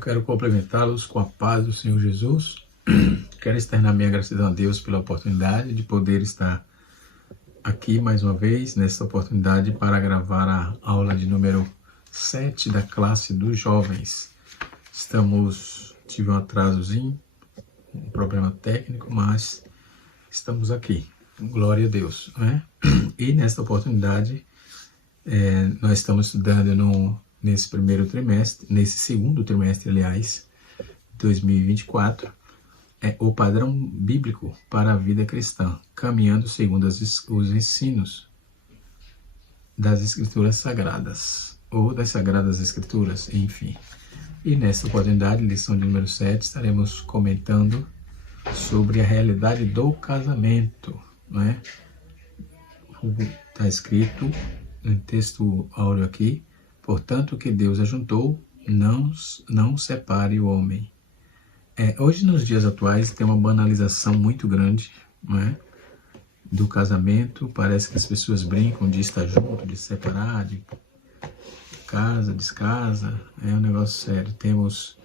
Eu quero cumprimentá-los com a paz do Senhor Jesus. Quero externar minha gratidão a Deus pela oportunidade de poder estar aqui mais uma vez, nessa oportunidade para gravar a aula de número 7 da classe dos jovens. Tive um atrasozinho, um problema técnico, mas estamos aqui. Glória a Deus, né? E nessa oportunidade, nós estamos estudando nesse segundo trimestre, aliás, 2024, o padrão bíblico para a vida cristã, caminhando segundo os ensinos das Escrituras Sagradas, ou das Sagradas Escrituras, enfim. E nessa oportunidade, lição de número 7, estaremos comentando sobre a realidade do casamento, né? Está escrito no texto áureo aqui: portanto, o que Deus ajuntou, não separe o homem. Hoje, nos dias atuais, tem uma banalização muito grande, né, do casamento. Parece que as pessoas brincam de estar junto, de separar, de casa, descasa. É um negócio sério. Temos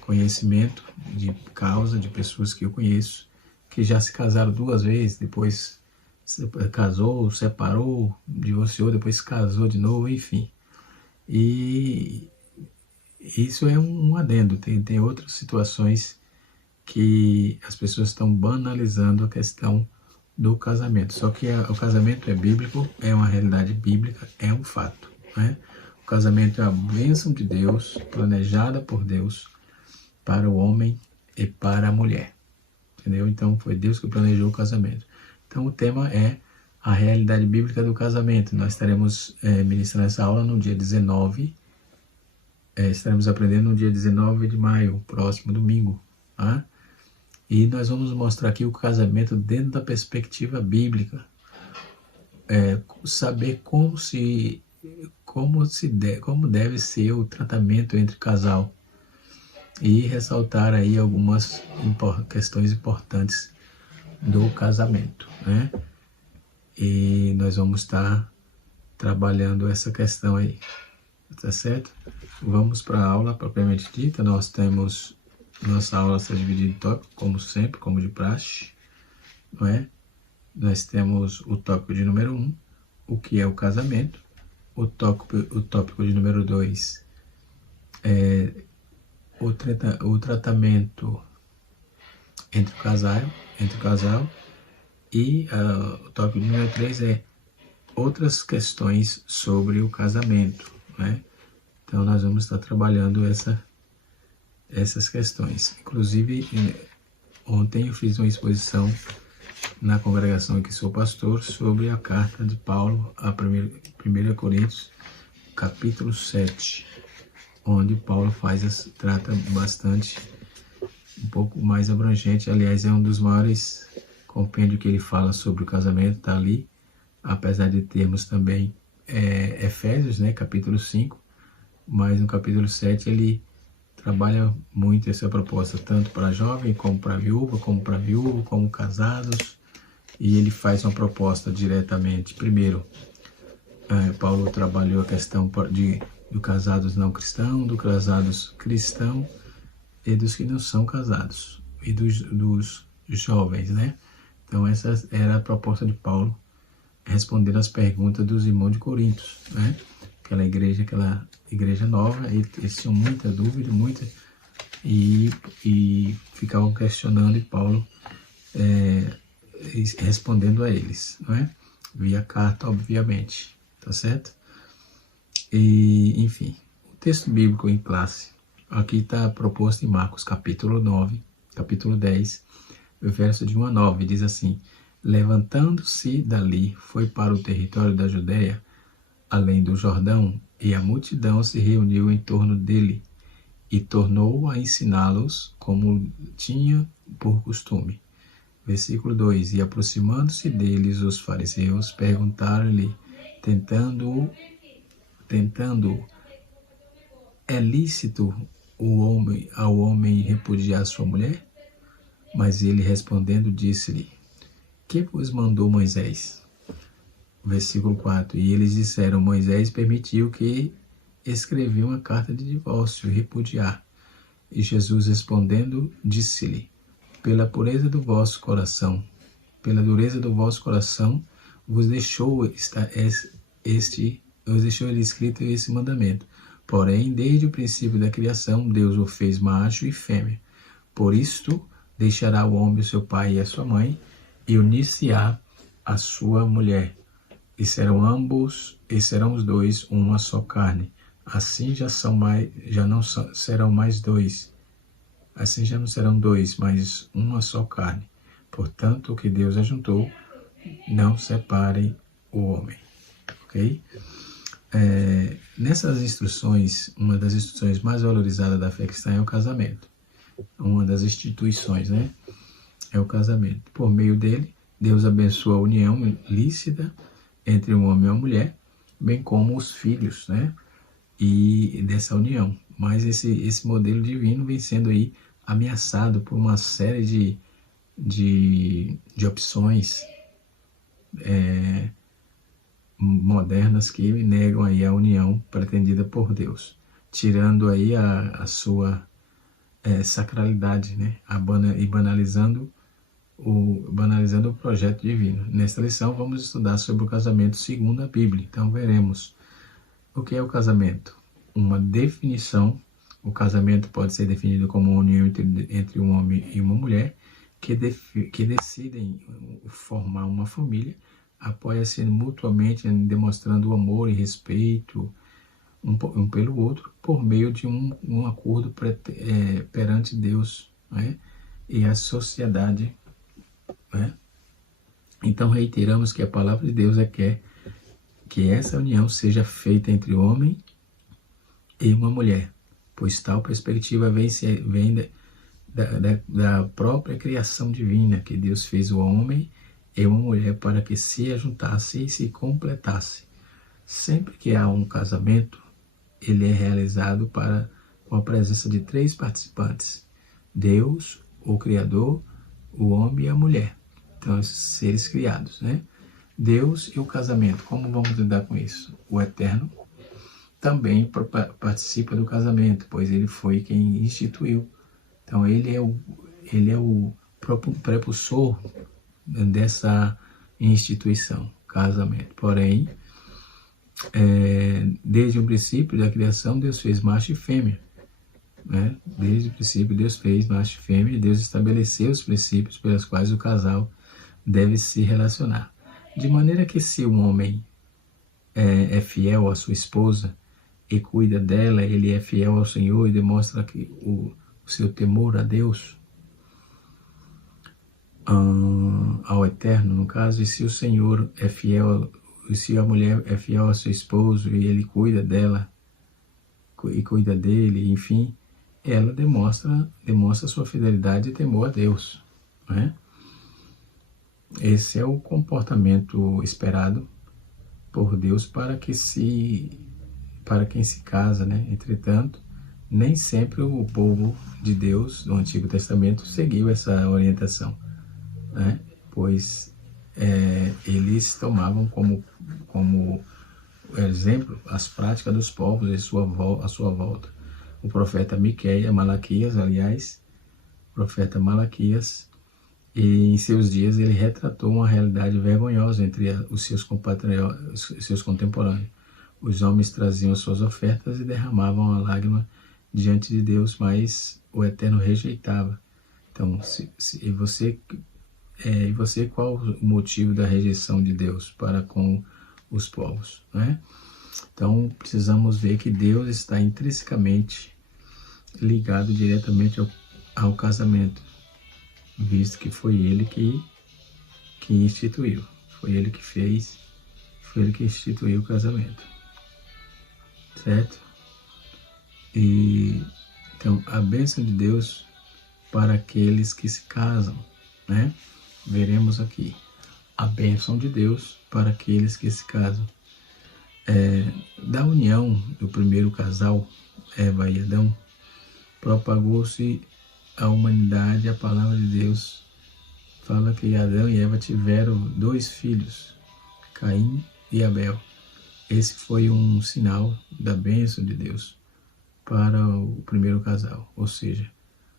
conhecimento de causa de pessoas que eu conheço que já se casaram 2 vezes, depois casou, separou, divorciou, depois casou de novo, enfim. E isso é um adendo. Tem outras situações que as pessoas estão banalizando a questão do casamento. Só que o casamento é bíblico, é uma realidade bíblica, é um fato, né? O casamento é a bênção de Deus, planejada por Deus para o homem e para a mulher, entendeu? Então foi Deus que planejou o casamento. Então o tema é a realidade bíblica do casamento. Nós estaremos ministrando essa aula no dia 19, estaremos aprendendo no dia 19 de maio, próximo domingo, tá? E nós vamos mostrar aqui o casamento dentro da perspectiva bíblica, saber como deve ser o tratamento entre o casal, e ressaltar aí algumas questões importantes do casamento, né? E nós vamos estar trabalhando essa questão aí, tá certo? Vamos para a aula propriamente dita. Nossa aula está dividida em tópicos, como sempre, como de praxe, não é? Nós temos o tópico de número 1, o que é o casamento. O tópico de número 2 é o tratamento entre o casal. E o tópico de número 3 é outras questões sobre o casamento, né? Então nós vamos estar trabalhando essas questões. Inclusive, ontem eu fiz uma exposição na congregação em que sou pastor sobre a carta de Paulo a 1 Coríntios, capítulo 7, onde Paulo trata bastante, um pouco mais abrangente. Aliás, é um dos maiores compêndios que ele fala sobre o casamento, está ali, apesar de termos também Efésios, né, capítulo 5, mas no capítulo 7 ele trabalha muito essa proposta, tanto para jovem, como para viúva, como casados, e ele faz uma proposta diretamente. Primeiro, Paulo trabalhou a questão do casados não cristão, do casados cristão e dos que não são casados, e dos jovens, né? Então essa era a proposta de Paulo, respondendo às perguntas dos irmãos de Corinto, né? Aquela igreja nova, e eles tinham muita dúvida, e ficavam questionando, e Paulo respondendo a eles, não é? Via carta, obviamente, tá certo? E, enfim, o texto bíblico em classe, aqui está proposto em Marcos capítulo 10, verso de 1 a 9, diz assim: levantando-se dali, foi para o território da Judéia, além do Jordão, e a multidão se reuniu em torno dele, e tornou a ensiná-los como tinha por costume. Versículo 2: e aproximando-se deles os fariseus, perguntaram-lhe, tentando, é lícito ao homem repudiar sua mulher? Mas ele respondendo disse-lhe, que vos mandou Moisés? Versículo 4: e eles disseram, Moisés permitiu que escrevia uma carta de divórcio e repudiar. E Jesus respondendo, disse-lhe: pela pureza do vosso coração, pela dureza do vosso coração, vos deixou ele escrito esse mandamento. Porém, desde o princípio da criação, Deus o fez macho e fêmea. Por isto, deixará o homem o seu pai e a sua mãe, e unir-se-á a sua mulher, e serão os dois uma só carne. Assim já não serão mais dois. Assim já não serão dois, mas uma só carne. Portanto, o que Deus ajuntou, não separe o homem. Ok? Nessas instruções, uma das instruções mais valorizadas da fé cristã é o casamento. Uma das instituições, né? É o casamento. Por meio dele, Deus abençoa a união lícita entre um homem e uma mulher, bem como os filhos, né? E dessa união. Mas esse modelo divino vem sendo aí ameaçado por uma série de opções modernas que negam aí a união pretendida por Deus, tirando aí a sua sacralidade, né? E banalizando o projeto divino. Nesta lição vamos estudar sobre o casamento segundo a Bíblia. Então veremos o que é o casamento. Uma definição: o casamento pode ser definido como uma união entre um homem e uma mulher que decidem formar uma família, apoia-se mutuamente, demonstrando amor e respeito um pelo outro, por meio de um acordo perante Deus, né? E a sociedade, né? Então reiteramos que a palavra de Deus quer que essa união seja feita entre homem e uma mulher, pois tal perspectiva vem da própria criação divina, que Deus fez o homem e uma mulher para que se ajuntasse e se completasse. Sempre que há um casamento, ele é realizado com a presença de três participantes: Deus, o Criador, o homem e a mulher. Então, esses seres criados, né? Deus e o casamento. Como vamos lidar com isso? O Eterno também participa do casamento, pois ele foi quem instituiu. Então, ele é o prepulsor dessa instituição, casamento. Porém, desde o princípio da criação, Deus fez macho e fêmea, né? Desde o princípio, Deus fez macho e fêmea, e Deus estabeleceu os princípios pelos quais o casal deve se relacionar. De maneira que, se um homem é fiel à sua esposa e cuida dela, ele é fiel ao Senhor e demonstra o seu temor a Deus, ao Eterno, no caso. E se o Senhor é fiel, se a mulher é fiel ao seu esposo e ele cuida dela e cuida dele, enfim, ela demonstra sua fidelidade e temor a Deus, né? Esse é o comportamento esperado por Deus para quem se casa, né? Entretanto, nem sempre o povo de Deus do Antigo Testamento seguiu essa orientação, né? Pois eles tomavam como exemplo as práticas dos povos à sua volta. O profeta Malaquias, e em seus dias ele retratou uma realidade vergonhosa entre os seus contemporâneos. Os homens traziam suas ofertas e derramavam a lágrima diante de Deus, mas o Eterno rejeitava. Então, e você, qual o motivo da rejeição de Deus para com os povos, né? Então, precisamos ver que Deus está intrinsecamente ligado diretamente ao casamento, visto que foi Ele que instituiu, foi Ele que fez, foi Ele que instituiu o casamento, certo? E então, a bênção de Deus para aqueles que se casam, né? Veremos aqui a bênção de Deus para aqueles que se casam. Da união do primeiro casal, Eva e Adão, propagou-se a humanidade. A palavra de Deus fala que Adão e Eva tiveram 2 filhos, Caim e Abel. Esse foi um sinal da bênção de Deus para o primeiro casal, ou seja,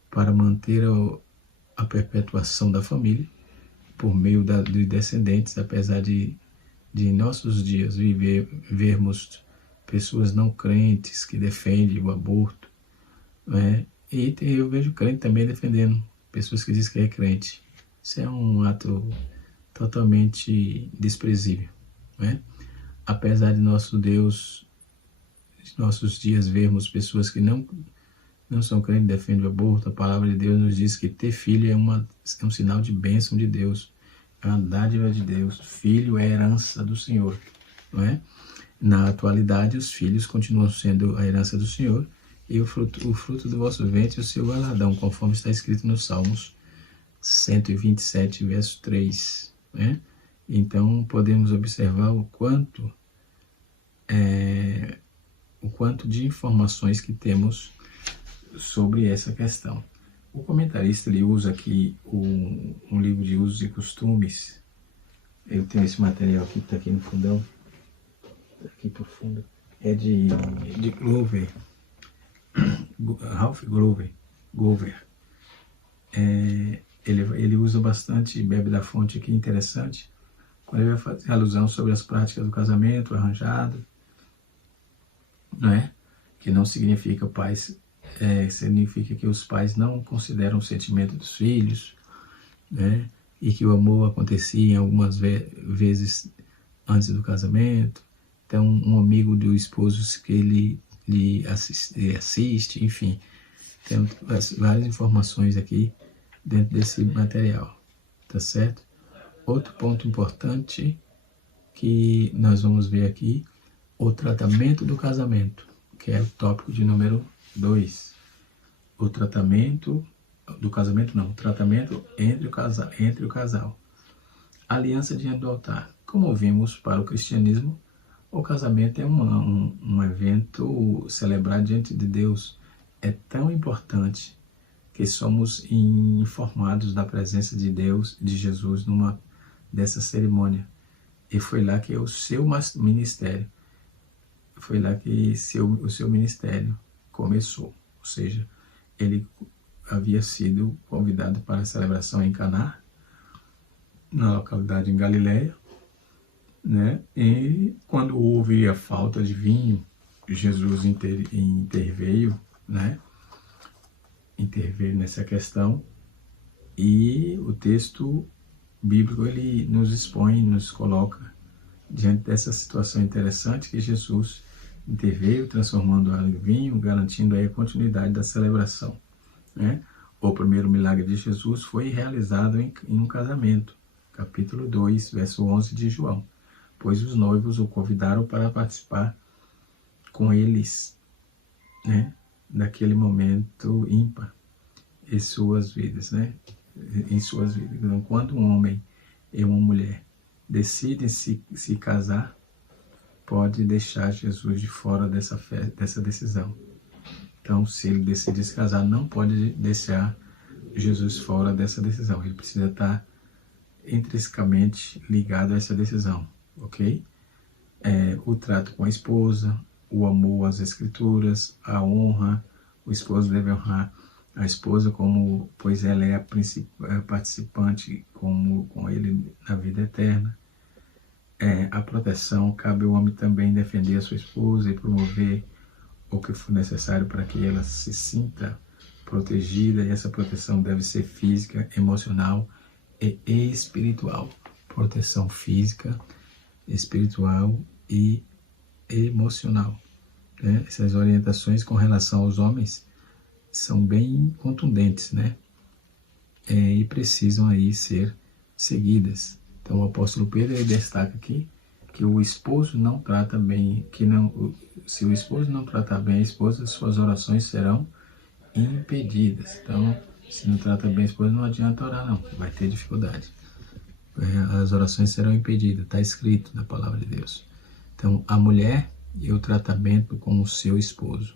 para manter a perpetuação da família por meio de descendentes, apesar de em nossos dias vermos pessoas não crentes que defendem o aborto, né? E eu vejo crente também defendendo pessoas que dizem que é crente. Isso é um ato totalmente desprezível, né? Apesar de nosso Deus, de nossos dias vermos pessoas que não são crentes, defendem o aborto, a palavra de Deus nos diz que ter filho é um sinal de bênção de Deus, é uma dádiva de Deus. Filho é herança do Senhor, não é? Na atualidade, os filhos continuam sendo a herança do Senhor e o fruto do vosso ventre é o seu galardão, conforme está escrito nos Salmos 127, verso 3, né? Então, podemos observar o quanto de informações que temos sobre essa questão. O comentarista ele usa aqui um livro de usos e costumes. Eu tenho esse material aqui, está aqui no fundão, aqui por fundo, é de Glover, Ralph Glover. Ele usa bastante, bebe da fonte aqui, interessante, quando ele vai fazer alusão sobre as práticas do casamento arranjado, não é? Que não significa significa que os pais não consideram o sentimento dos filhos, né? E que o amor acontecia algumas vezes antes do casamento. Então, um amigo do esposo que ele assiste, enfim, tem várias informações aqui dentro desse material, tá certo? Outro ponto importante que nós vamos ver aqui, o tratamento do casamento, que é o tópico de número 2. O tratamento do casamento, não, o tratamento entre o casal. Aliança diante do altar. Como vimos, para o cristianismo, o casamento é um evento celebrado diante de Deus. É tão importante que somos informados da presença de Deus, de Jesus, dessa cerimônia. E foi lá que o seu ministério começou. Ou seja, ele havia sido convidado para a celebração em Caná, na localidade em Galileia, né? E quando houve a falta de vinho, Jesus interveio, né? Interveio nessa questão, e o texto bíblico ele nos expõe, nos coloca diante dessa situação interessante que Jesus interveio, transformando água em vinho, garantindo aí a continuidade da celebração, né? O primeiro milagre de Jesus foi realizado em um casamento, capítulo 2, verso 11 de João, pois os noivos o convidaram para participar com eles, né, daquele momento ímpar em suas vidas, né? Então, quando um homem e uma mulher decidem se casar, pode deixar Jesus de fora dessa decisão. Então, se ele decidir se casar, não pode deixar Jesus fora dessa decisão. Ele precisa estar intrinsecamente ligado a essa decisão, ok? O trato com a esposa, o amor às escrituras, a honra. O esposo deve honrar a esposa pois ela é a participante com ele na vida eterna. A proteção, cabe ao homem também defender a sua esposa e promover o que for necessário para que ela se sinta protegida, e essa proteção deve ser física, emocional e espiritual. Proteção física, espiritual e emocional, né? Essas orientações com relação aos homens são bem contundentes, né? E precisam aí ser seguidas. Então o apóstolo Pedro ele destaca aqui que o esposo não trata bem, se o esposo não tratar bem a esposa, suas orações serão impedidas. Então, se não trata bem a esposa, não adianta orar não, vai ter dificuldade. As orações serão impedidas, está escrito na palavra de Deus. Então, a mulher e o tratamento com o seu esposo.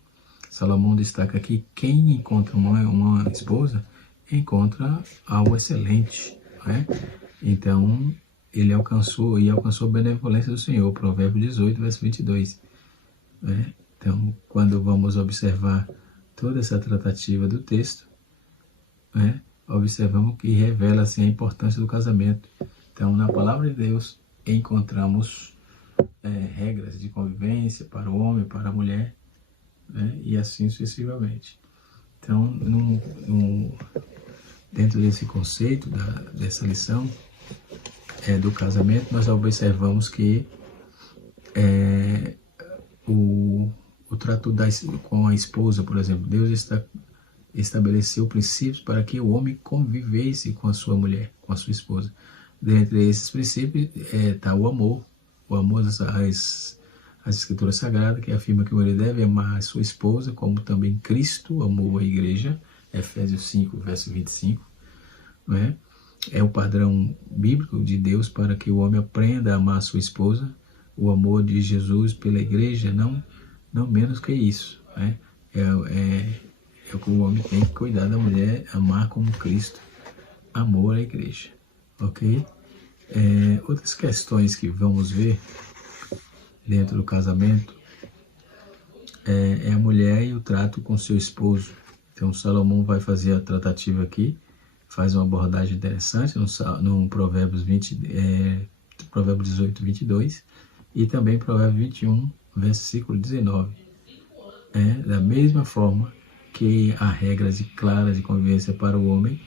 Salomão destaca aqui, quem encontra uma esposa, encontra algo excelente, né? Então, ele alcançou a benevolência do Senhor, Provérbio 18, verso 22. Né? Então, quando vamos observar toda essa tratativa do texto, né, observamos que revela assim, a importância do casamento. Então, na palavra de Deus, encontramos regras de convivência para o homem, para a mulher, né, e assim sucessivamente. Então, dentro desse conceito, dessa lição do casamento, nós observamos que o trato com a esposa, por exemplo, Deus estabeleceu princípios para que o homem convivesse com a sua mulher, com a sua esposa. Dentre esses princípios está o amor às Escrituras Sagradas, que afirma que o marido deve amar a sua esposa, como também Cristo amou a igreja, Efésios 5, verso 25, né? É o padrão bíblico de Deus para que o homem aprenda a amar a sua esposa. O amor de Jesus pela igreja, não menos que isso, né? É o que o homem tem que cuidar da mulher, amar como Cristo amou a igreja, ok? Outras questões que vamos ver dentro do casamento é a mulher e o trato com seu esposo. Então, Salomão vai fazer a tratativa aqui, faz uma abordagem interessante no Provérbios 18, 22, e também Provérbios 21, versículo 19. Da mesma forma que há regras claras de convivência para o homem,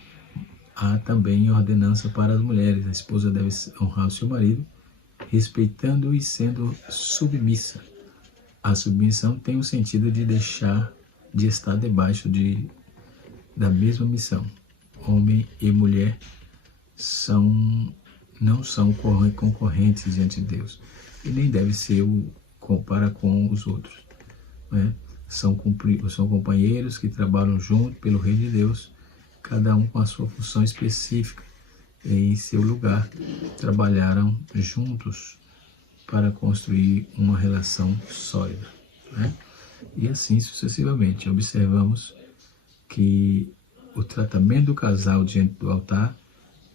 há também ordenança para as mulheres. A esposa deve honrar o seu marido, respeitando-o e sendo submissa. A submissão tem o sentido de deixar de estar debaixo da mesma missão. Homem e mulher não são concorrentes diante de Deus, e nem deve ser para com os outros, né? São companheiros que trabalham junto pelo reino de Deus, cada um com a sua função específica em seu lugar. Trabalharam juntos para construir uma relação sólida, né? E assim sucessivamente. Observamos que o tratamento do casal diante do altar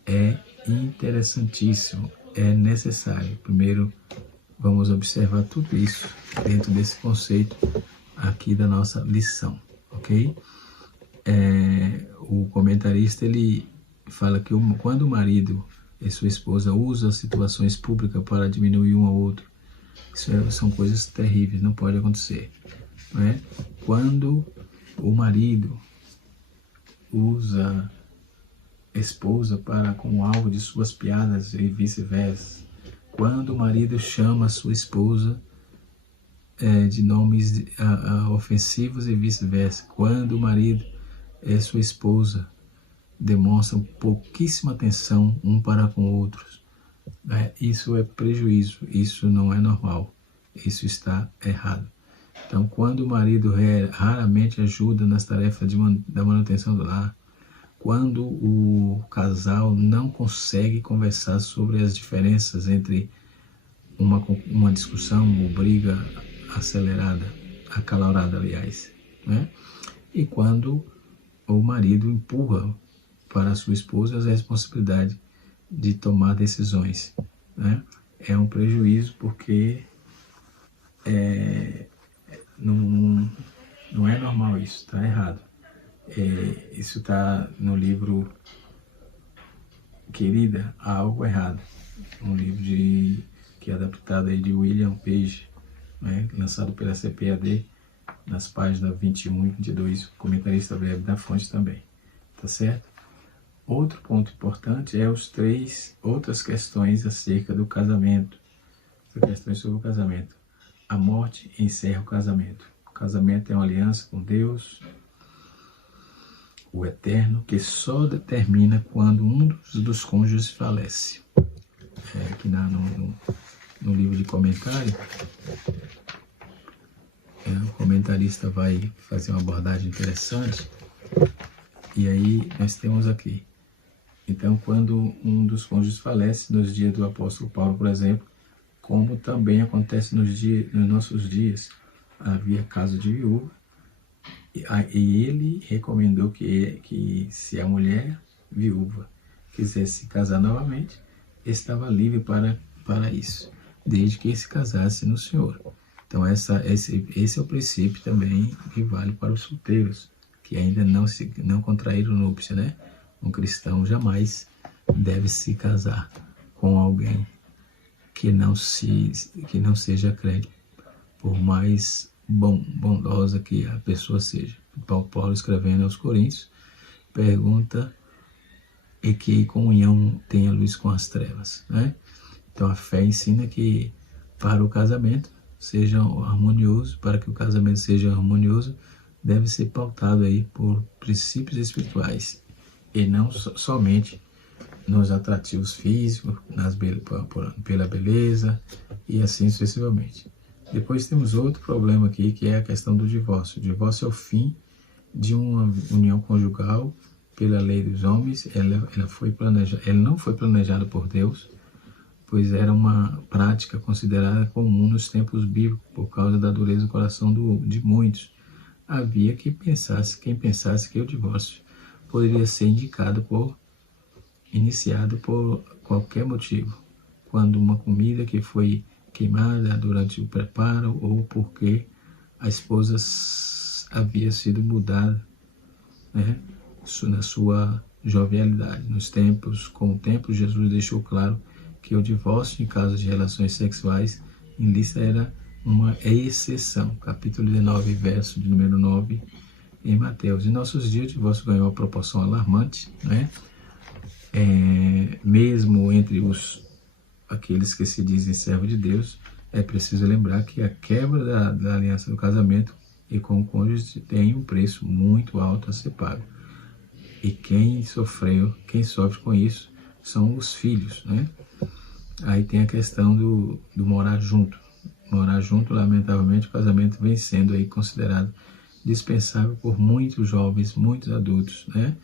é interessantíssimo, é necessário. Primeiro, vamos observar tudo isso dentro desse conceito aqui da nossa lição, ok? O comentarista, ele fala que quando o marido e sua esposa usam situações públicas para diminuir um ao outro, são coisas terríveis, não pode acontecer, né? Quando o marido usa a esposa como alvo de suas piadas e vice-versa, quando o marido chama a sua esposa de nomes ofensivos e vice-versa, quando o marido e sua esposa demonstram pouquíssima atenção um para com outros, isso é prejuízo, isso não é normal, isso está errado. Então, quando o marido raramente ajuda nas tarefas da manutenção do lar, quando o casal não consegue conversar sobre as diferenças entre uma discussão ou briga acalorada, aliás, né? E quando o marido empurra para a sua esposa a responsabilidade de tomar decisões, né? É um prejuízo, porque não é normal isso, está errado. Isso está no livro Querida, Há Algo Errado, um livro que é adaptado aí de William Page, né, lançado pela CPAD, nas páginas 21 e 22, comentarista breve da fonte também, tá certo? Outro ponto importante é as 3 outras questões acerca do casamento, questões sobre o casamento. A morte encerra o casamento. O casamento é uma aliança com Deus, o Eterno, que só determina quando um dos cônjuges falece. Aqui no livro de comentário, o comentarista vai fazer uma abordagem interessante, e aí nós temos aqui. Então, quando um dos cônjuges falece, nos dias do apóstolo Paulo, por exemplo, como também acontece nos nossos dias, havia caso de viúva, e ele recomendou que se a mulher viúva quisesse casar novamente, estava livre para isso, desde que se casasse no Senhor. Então esse é o princípio também que vale para os solteiros, que ainda não contraíram núpcia, né? Um cristão jamais deve se casar com alguém que não seja crente, por mais bondosa que a pessoa seja. Paulo escrevendo aos Coríntios pergunta: e que comunhão tem a luz com as trevas, né? Então a fé ensina que para o casamento seja harmonioso, para que o casamento seja harmonioso, deve ser pautado aí por princípios espirituais e não somente nos atrativos físicos, pela beleza e assim sucessivamente. Depois temos outro problema aqui, que é a questão do divórcio. O divórcio é o fim de uma união conjugal pela lei dos homens. Ela não foi planejada por Deus, pois era uma prática considerada comum nos tempos bíblicos, por causa da dureza do coração de muitos. Havia quem pensasse que o divórcio poderia ser iniciado por qualquer motivo, quando uma comida que foi queimada durante o preparo, ou porque a esposa havia sido mudada, né, na sua jovialidade. Com o tempo, Jesus deixou claro que o divórcio em casos de relações sexuais ilícitas era uma exceção. Capítulo 19, verso de número 9, em Mateus. Em nossos dias, o divórcio ganhou uma proporção alarmante, né? Mesmo entre aqueles que se dizem servos de Deus, é preciso lembrar que a quebra da aliança do casamento e com o cônjuge tem um preço muito alto a ser pago. E quem sofre com isso são os filhos, né? Aí tem a questão do morar junto. Morar junto, lamentavelmente, o casamento vem sendo aí considerado dispensável por muitos jovens, muitos adultos, né,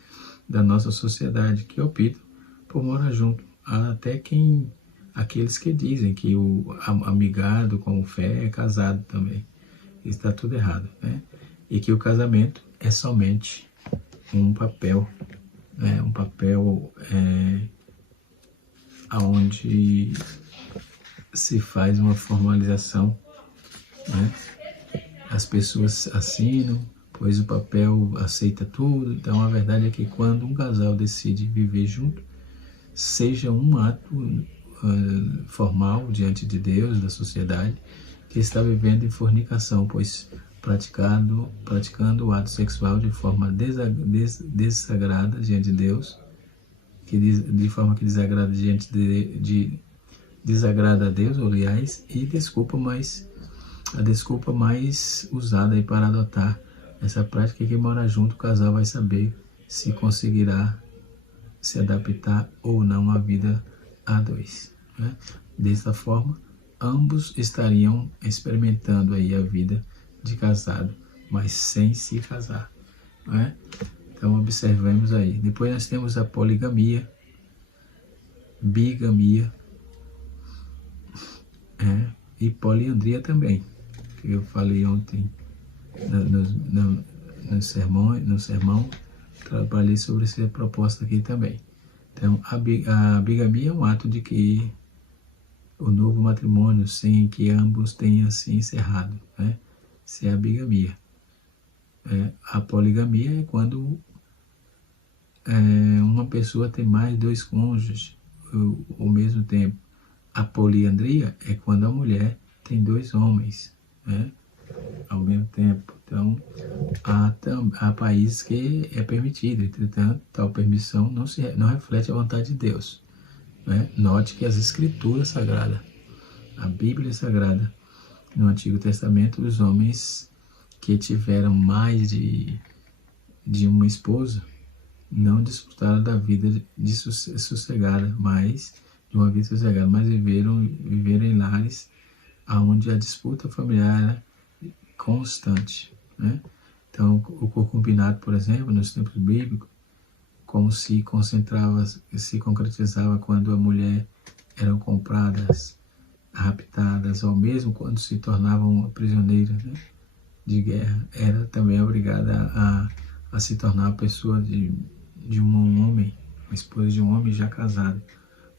da nossa sociedade, que optam por morar junto. Há até aqueles que dizem que o amigado com fé é casado também. Isso está tudo errado, né? E que o casamento é somente um papel, né? Um papel onde se faz uma formalização, né? As pessoas assinam, pois o papel aceita tudo. Então a verdade é que quando um casal decide viver junto, seja um ato formal diante de Deus, da sociedade, que está vivendo em fornicação, pois praticando o ato sexual de forma desagrada diante de Deus, de forma que desagrada desagrada a Deus, aliás, e a desculpa mais usada aí para adotar essa prática é que morar junto, o casal vai saber se conseguirá se adaptar ou não à vida a dois, né? Dessa forma, ambos estariam experimentando aí a vida de casado, mas sem se casar, né? Então observemos aí. Depois nós temos a poligamia, bigamia, e poliandria também, que eu falei ontem no sermão, trabalhei sobre essa proposta aqui também. Então, a bigamia é um ato de que o novo matrimônio, sem que ambos tenham se encerrado, né? Isso é a bigamia. A poligamia é quando uma pessoa tem mais de 2 cônjuges ao mesmo tempo. A poliandria é quando a mulher tem 2 homens, né, ao mesmo tempo. Então, há países que é permitido, entretanto, tal permissão não reflete a vontade de Deus, né? Note que as Escrituras Sagradas, a Bíblia Sagrada, no Antigo Testamento, os homens que tiveram mais de uma esposa não desfrutaram da vida sossegada, mas viveram em lares onde a disputa familiar era constante, né? Então, o concubinato, por exemplo, nos tempos bíblicos, como se concretizava quando a mulher eram compradas, raptadas, ou mesmo quando se tornavam prisioneiras, né, de guerra, era também obrigada a se tornar a pessoa de um homem, a esposa de um homem já casado.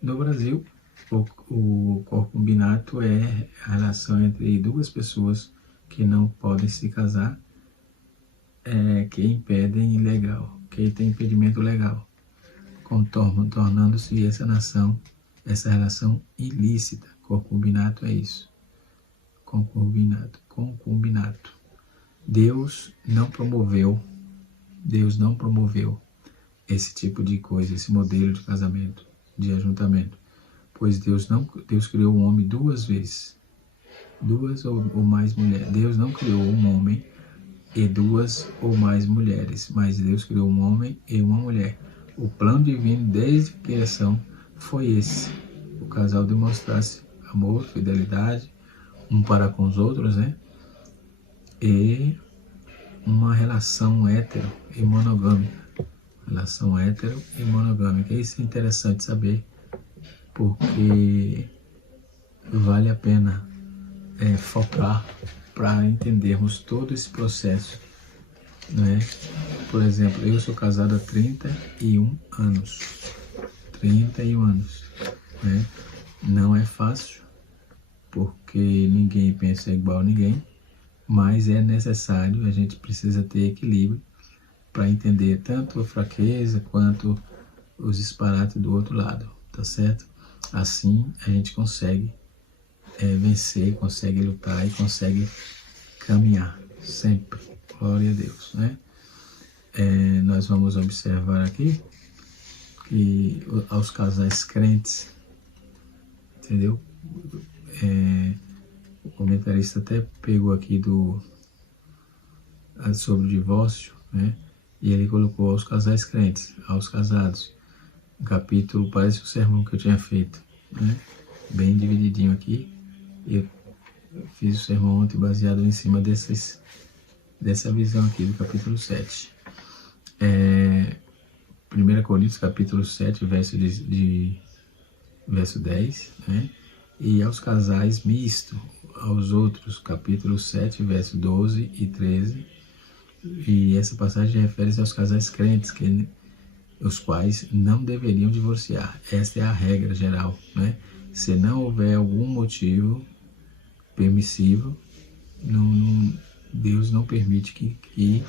No Brasil, O concubinato é a relação entre duas pessoas que não podem se casar, que impedem ilegal, que tem impedimento legal, tornando-se essa relação ilícita. Concubinato é isso. Concubinato. Deus não promoveu esse tipo de coisa, esse modelo de casamento, de ajuntamento, pois Deus criou um homem duas vezes, duas ou mais mulheres. Deus não criou um homem e duas ou mais mulheres, mas Deus criou um homem e uma mulher. O plano divino desde a criação foi esse: o casal demonstrasse amor, fidelidade um para com os outros, né? E uma relação hétero e monogâmica. Relação hétero e monogâmica. Isso é interessante saber, porque vale a pena focar para entendermos todo esse processo, né? Por exemplo, eu sou casado há 31 anos. 31 anos, né? Não é fácil, porque ninguém pensa igual a ninguém, mas é necessário, a gente precisa ter equilíbrio para entender tanto a fraqueza quanto os disparates do outro lado, tá certo? Assim a gente consegue vencer, consegue lutar e consegue caminhar sempre. Glória a Deus, né? Nós vamos observar aqui que aos casais crentes, entendeu? O comentarista até pegou aqui sobre o divórcio, né? E ele colocou aos casais crentes, aos casados. Um capítulo, parece o sermão que eu tinha feito, né? Bem divididinho aqui. Eu fiz o sermão ontem baseado em cima dessa visão aqui do capítulo 7. 1 Coríntios capítulo 7, verso 10, né? E aos casais misto, aos outros, capítulo 7, verso 12 e 13. E essa passagem refere-se aos casais crentes, os quais não deveriam divorciar. Esta é a regra geral, né? Se não houver algum motivo permissivo, Deus não permite que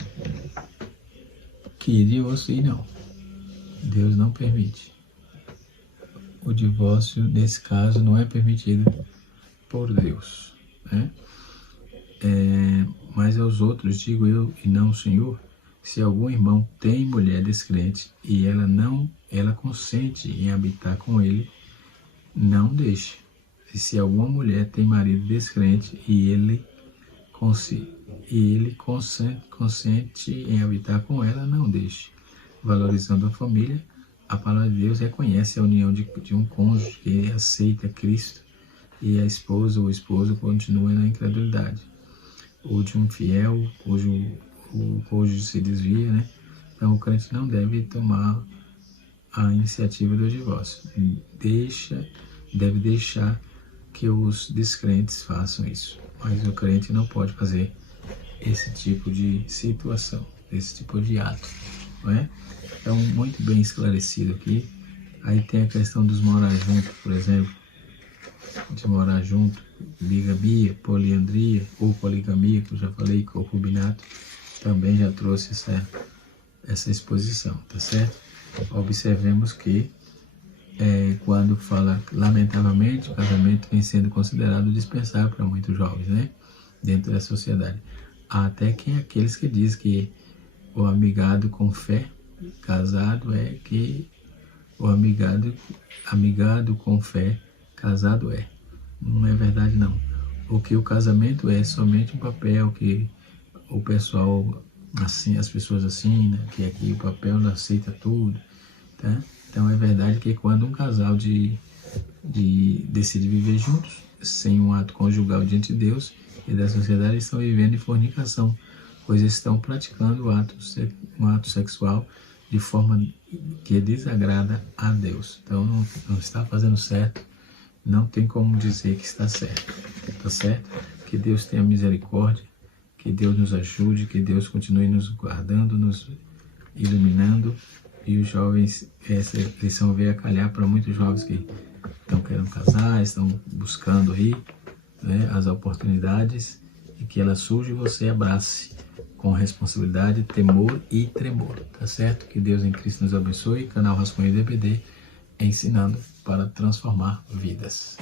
divorcie, não. Deus não permite. O divórcio, nesse caso, não é permitido por Deus, né? Mas aos outros digo eu e não o Senhor: se algum irmão tem mulher descrente e ela consente em habitar com ele, não deixe. E se alguma mulher tem marido descrente e ele consente em habitar com ela, não deixe. Valorizando a família, a palavra de Deus reconhece a união de um cônjuge que aceita Cristo e a esposa ou o esposo continua na incredulidade, ou de um fiel cujo o cônjuge se desvia, né? Então o crente não deve tomar a iniciativa do divórcio. Deve deixar que os descrentes façam isso. Mas o crente não pode fazer esse tipo de situação, esse tipo de ato, não é? Então, muito bem esclarecido aqui. Aí tem a questão dos morar junto, por exemplo, de morar junto, bigamia, poliandria ou poligamia, que eu já falei, concubinato, também já trouxe essa exposição, tá certo? Observemos que quando fala, lamentavelmente, o casamento vem sendo considerado dispensável para muitos jovens, né? Dentro da sociedade. Há até aqueles que dizem que o amigado com fé, casado é que o amigado com fé, casado é. Não é verdade, não. O que o casamento é somente um papel que o pessoal, assim, as pessoas assim, né? Que aqui o papel não aceita tudo, tá? Então é verdade que quando um casal decide viver juntos, sem um ato conjugal diante de Deus e da sociedade, estão vivendo em fornicação, pois estão praticando um ato sexual de forma que desagrada a Deus. Então não está fazendo certo, não tem como dizer que está certo, tá certo? Que Deus tenha misericórdia, que Deus nos ajude, que Deus continue nos guardando, nos iluminando. E os jovens, essa lição veio a calhar para muitos jovens que estão querendo casar, estão buscando aí, né, as oportunidades, e que ela surja e você abrace com responsabilidade, temor e tremor, tá certo? Que Deus em Cristo nos abençoe. Canal Rascunho DBD, ensinando para transformar vidas.